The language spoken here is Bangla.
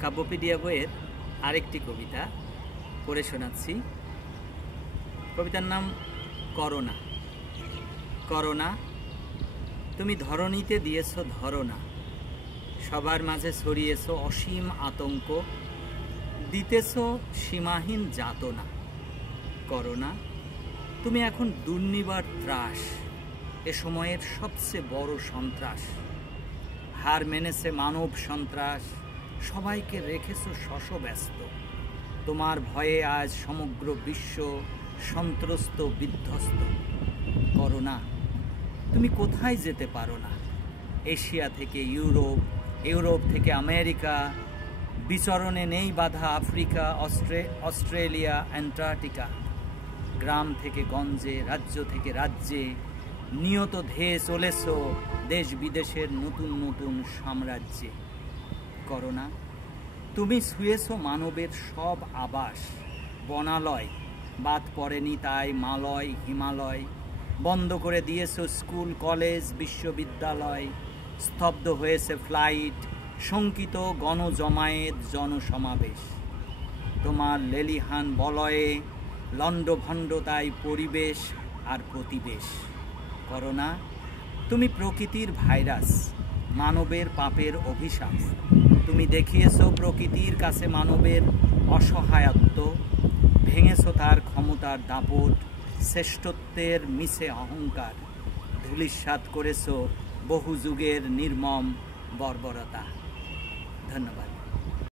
কাব্যপিডিয়া বইয়ের আরেকটি কবিতা পড়ে শোনাচ্ছি। কবিতার নাম করোনা। করোনা, তুমি ধরণীতে দিয়েছ ধরনা, সবার মাঝে ছড়িয়েছ অসীম আতঙ্ক, দিতেছ সীমাহীন যাতনা। করোনা, তুমি এখন দুর্নিবার ত্রাস, এ সময়ের সবচেয়ে বড় সন্ত্রাস। হার মেনেছে মানব সন্ত্রাস, সবাইকে রেখেছ শশব্যস্ত। তোমার ভয়ে আজ সমগ্র বিশ্ব সন্ত্রস্ত বিধ্বস্ত। করোনা, তুমি কোথায় যেতে পারো না, এশিয়া থেকে ইউরোপ, ইউরোপ থেকে আমেরিকা, বিচরণে নেই বাধা আফ্রিকা, অস্ট্রেলিয়া, অ্যান্টার্কটিকা। গ্রাম থেকে গঞ্জে, রাজ্য থেকে রাজ্যে, নিয়ত ধেয়ে চলেছ দেশ বিদেশের নতুন নতুন সাম্রাজ্যে। করোনা, তুমি ছুঁয়েছ মানবের সব আবাস, বনালয়, বাদ পড়েনি তাই মালয় হিমালয়। বন্ধ করে দিয়েছ স্কুল কলেজ বিশ্ববিদ্যালয়, স্তব্ধ হয়েছে ফ্লাইট, শঙ্কিত গণজমায়েত জনসমাবেশ। তোমার লেলিহান বলয়ে লণ্ডভণ্ড তাই পরিবেশ আর প্রতিবেশ। করোনা, তুমি প্রকৃতির ভাইরাস, মানবের পাপের অভিশাপ। তুমি দেখিয়েছ প্রকৃতির কাছে মানবের অসহায়ত্ব, ভেঙেছ তার ক্ষমতার দাপট, শ্রেষ্ঠত্বের মিছে অহংকার। ধূলিসাৎ করেছ বহু যুগের নির্মম বর্বরতা। ধন্যবাদ।